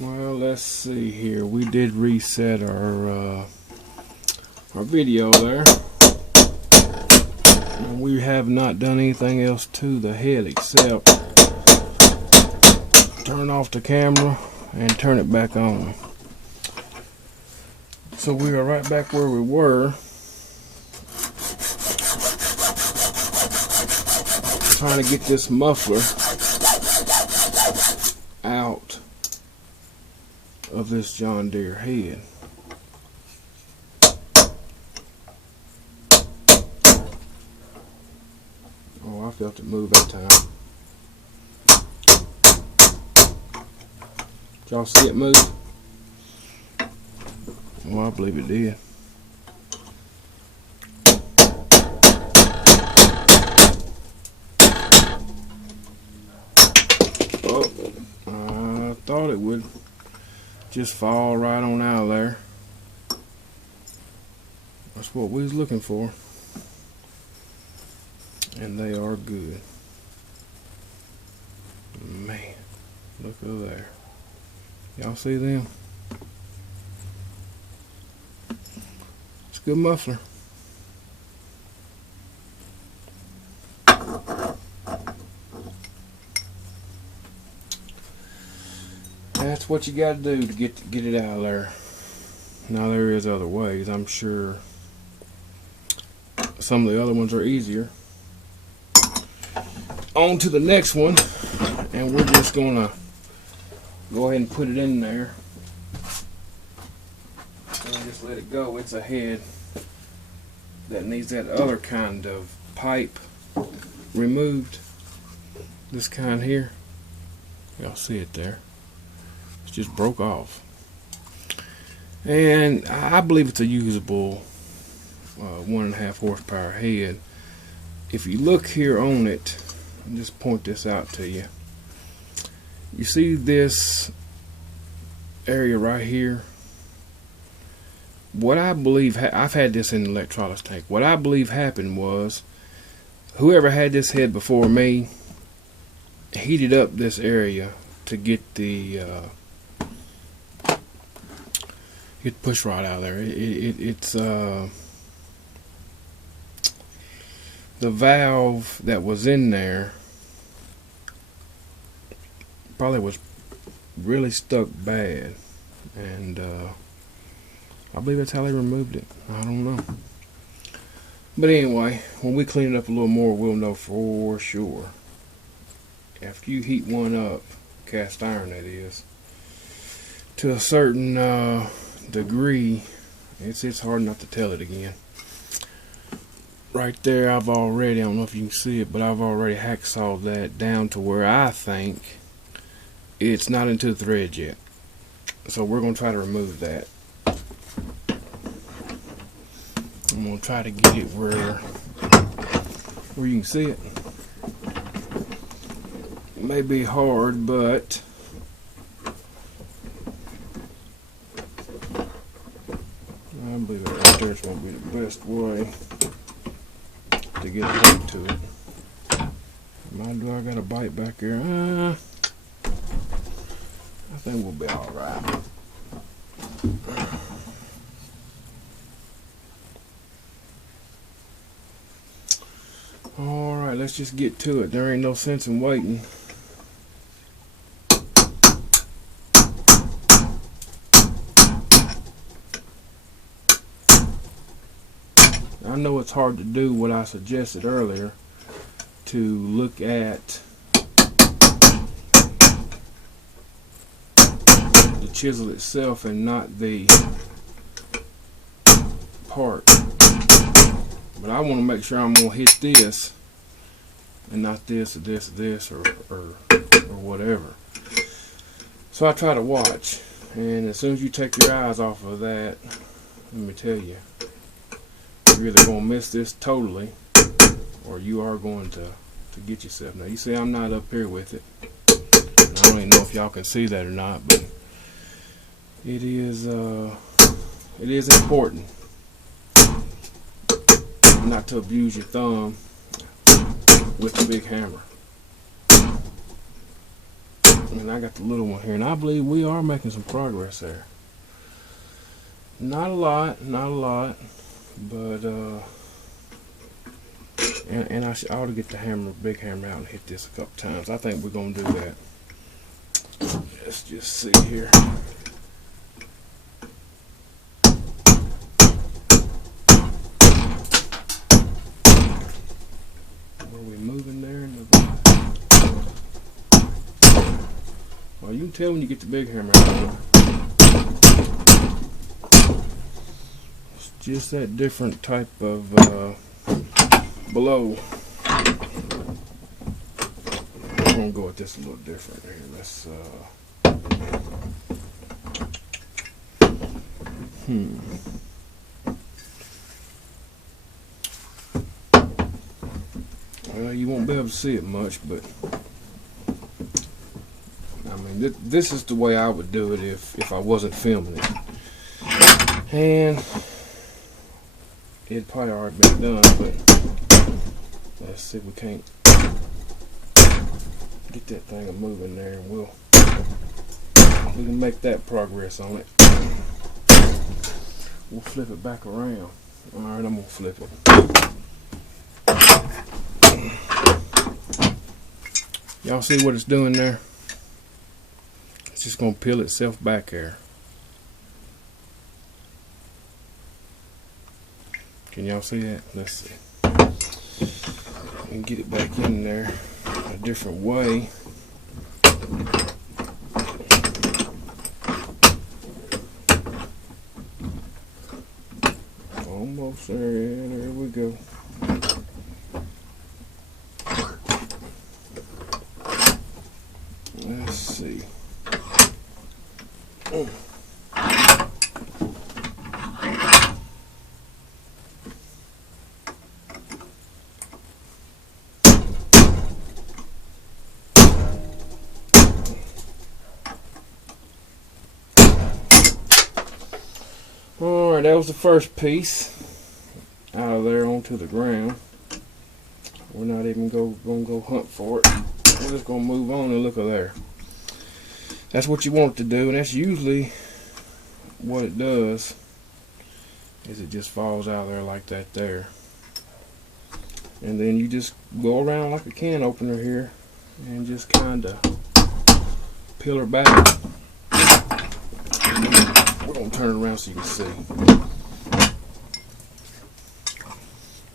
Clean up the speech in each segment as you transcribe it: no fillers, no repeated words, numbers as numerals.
Well, let's see here. We did reset our video there. And we have not done anything else to the head except turn off the camera and turn it back on. So we are right back where we were. Trying to get this muffler out of this John Deere head. Oh, I felt it move that time. Did y'all see it move? Well, I believe it did. Oh, I thought it would just fall right on out of there. That's what we was looking for. And they are good. Man, look over there. Y'all see them? It's a good muffler. That's what you got to do to get it out of there. Now there is other ways. I'm sure some of the other ones are easier. On to the next one, and we're just gonna go ahead and put it in there and just let it go. It's a head that needs that other kind of pipe removed. This kind here, y'all see it there. It just broke off, and I believe it's a usable 1.5 horsepower head. If you look here on it, I'll just point this out to you. You see this area right here? What I believe, I've had this in the electrolysis tank. What I believe happened was, whoever had this head before me heated up this area to get the push rod out of there. It's the valve that was in there probably was really stuck bad, and I believe that's how they removed it. I don't know, but anyway, when we clean it up a little more, we'll know for sure. After you heat one up, cast iron that is, to a certain degree, it's hard not to tell it again. Right there, I don't know if you can see it, but I've already hacksawed that down to where I think it's not into the thread yet. So we're going to try to remove that. I'm going to try to get it where you can see it. It may be hard, but I believe that right there is going to be the best way to get it to it. Do I got a bite back there? I think we'll be alright. Alright, let's just get to it. There ain't no sense in waiting. I know it's hard to do what I suggested earlier, to look at the chisel itself and not the part, but I want to make sure I'm going to hit this and not this or this or whatever. So I try to watch, and as soon as you take your eyes off of that, let me tell you, you're either going to miss this totally, or you are going to get yourself. Now you see I'm not up here with it. I don't even know if y'all can see that or not, but it is important not to abuse your thumb with the big hammer. And I got the little one here, and I believe we are making some progress there. Not a lot, but and I ought to get the hammer, big hammer, out and hit this a couple times. I think we're gonna do that. Let's just see here. What are we moving there? Well, you can tell when you get the big hammer out. It's just that different type of blow. I'm gonna go with this a little different here. Let's well, you won't be able to see it much, but I mean, this is the way I would do it if I wasn't filming it. And it'd probably already been done, but let's see if we can't get that thing moving there, and we can make that progress on it. We'll flip it back around. Alright, I'm gonna flip it. Y'all see what it's doing there? It's just gonna peel itself back there. Can y'all see that? Let's see. And get it back in there a different way. Almost there. There we go. Let's see. Alright, that was the first piece out of there onto the ground. We're not even gonna go hunt for it. We're just gonna move on and look at there. That's what you want it to do, and that's usually what it does, is it just falls out of there like that there. And then you just go around like a can opener here and just kinda peel her back. We're gonna turn it around so you can see.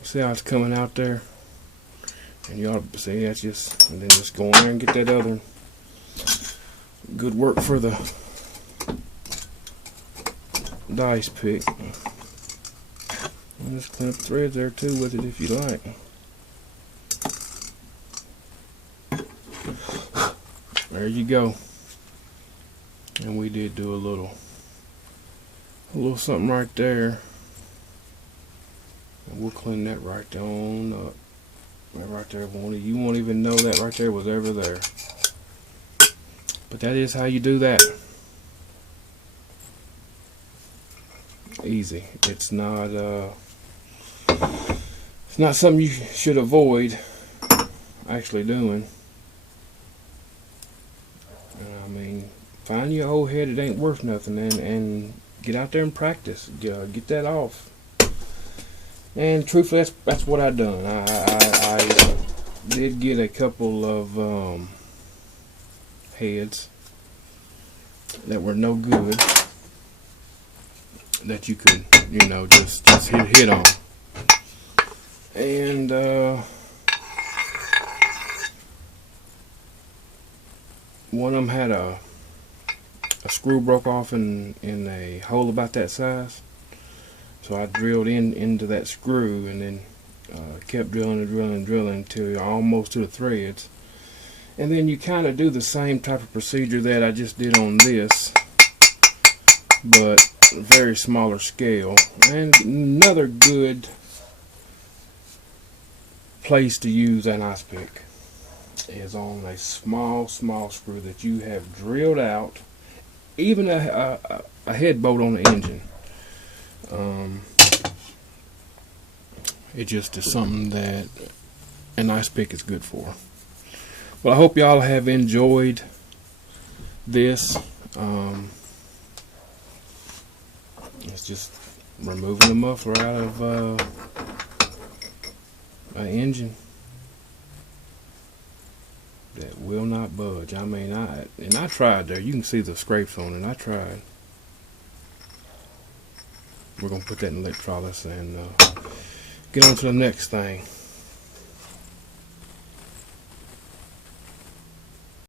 See how it's coming out there? And you ought to see that's just, and then just go in there and get that other. Good work for the dice pick. And just clean up threads there too with it if you like. There you go. And we did do a little something right there. And we'll clean that right on up. Right there, you won't even know that right there was ever there. But that is how you do that. Easy. It's not something you should avoid actually doing. I mean, find your old head, it ain't worth nothing, and get out there and practice. Get that off. And truthfully, that's what I done. I did get a couple of heads that were no good, that you could, you know, just hit on. And one of them had a screw broke off in a hole about that size. So I drilled into that screw, and then kept drilling until you're almost to the threads. And then you kind of do the same type of procedure that I just did on this, but very smaller scale. And another good place to use an ice pick is on a small screw that you have drilled out, even a head bolt on the engine. It just is something that an ice pick is good for. Well, I hope y'all have enjoyed this. It's just removing the muffler out of an engine that will not budge. I mean, I tried there. You can see the scrapes on it. I tried. We're gonna put that in electrolysis and get on to the next thing.